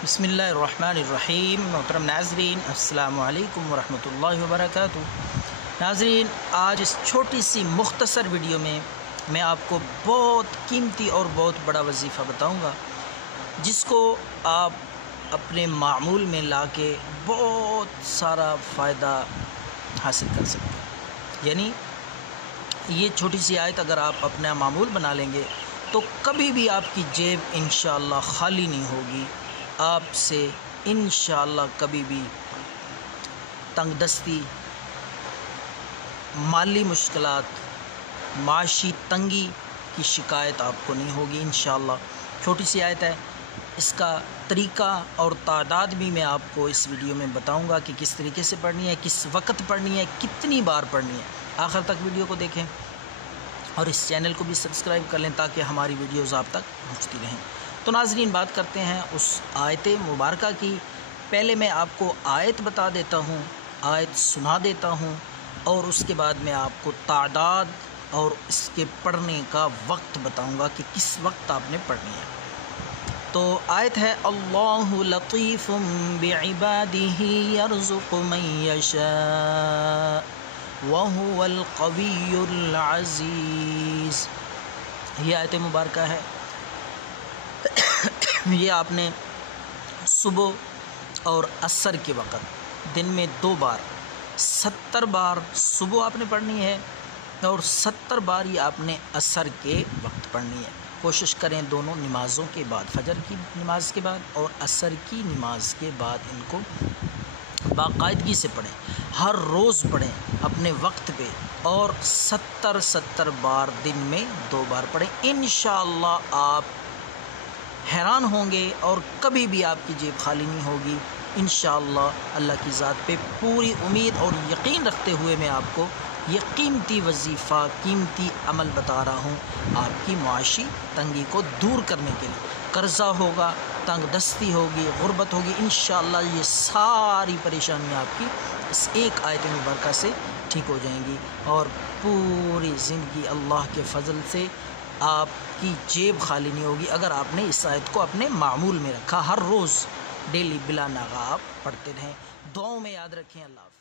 बिस्मिल्लाहिर्रहमानिर्रहीम। मोहतरम नाज़रीन, अस्सलामु अलैकुम वरहमतुल्लाहि वबरकातुहू। नाज़रीन, आज इस छोटी सी मुख्तसर वीडियो में मैं आपको बहुत कीमती और बहुत बड़ा वजीफ़ा बताऊंगा, जिसको आप अपने मामूल में लाके बहुत सारा फ़ायदा हासिल कर सकते हैं। यानी ये छोटी सी आयत अगर आप अपना मामूल बना लेंगे तो कभी भी आपकी जेब इंशाअल्लाह खाली नहीं होगी। आपसे इंशाअल्लाह कभी भी तंगदस्ती, माली मुश्किलात, माशी तंगी की शिकायत आपको नहीं होगी इंशाअल्लाह। छोटी सी आयत है, इसका तरीका और तादाद भी मैं आपको इस वीडियो में बताऊंगा कि किस तरीके से पढ़नी है, किस वक्त पढ़नी है, कितनी बार पढ़नी है। आखिर तक वीडियो को देखें और इस चैनल को भी सब्सक्राइब कर लें ताकि हमारी वीडियोज़ आप तक पहुँचती रहें। तो नाज़रीन, बात करते हैं उस आयत मुबारक की। पहले मैं आपको आयत बता देता हूँ, आयत सुना देता हूँ और उसके बाद मैं आपको तादाद और इसके पढ़ने का वक्त बताऊँगा कि किस वक्त आपने पढ़नी है। तो आयत है, अल्लाहु लतीफ़ुम बिइबादिही यर्ज़ुक़ु मन यशा व हुवल क़वियुल अज़ीज़। ये आयत मुबारक है। ये आपने सुबह और असर के वक़्त दिन में 2 बार 70 बार सुबह आपने पढ़नी है और 70 बार ये आपने असर के वक्त पढ़नी है। कोशिश करें दोनों नमाज़ों के बाद, फजर की नमाज के बाद और असर की नमाज के बाद इनको बाकायदगी से पढ़ें। हर रोज़ पढ़ें अपने वक्त पे और 70 बार दिन में 2 बार पढ़ें। इंशाअल्लाह आप हैरान होंगे और कभी भी आपकी जेब खाली नहीं होगी इंशाअल्लाह। अल्लाह की ज़ात पे पूरी उम्मीद और यकीन रखते हुए मैं आपको ये कीमती वजीफ़ा, कीमती अमल बता रहा हूँ आपकी माशी तंगी को दूर करने के लिए। कर्ज़ा होगा, तंगदस्ती होगी, गुर्बत होगी, इंशाअल्लाह ये सारी परेशानियाँ आपकी इस एक आयत मुबारक से ठीक हो जाएंगी और पूरी ज़िंदगी अल्लाह के फ़ज़ल से आपकी जेब खाली नहीं होगी अगर आपने इस आयत को अपने मामूल में रखा। हर रोज़ डेली बिला नागा आप पढ़ते रहें। दुआओं में याद रखें। अल्लाह हाफ़िज़।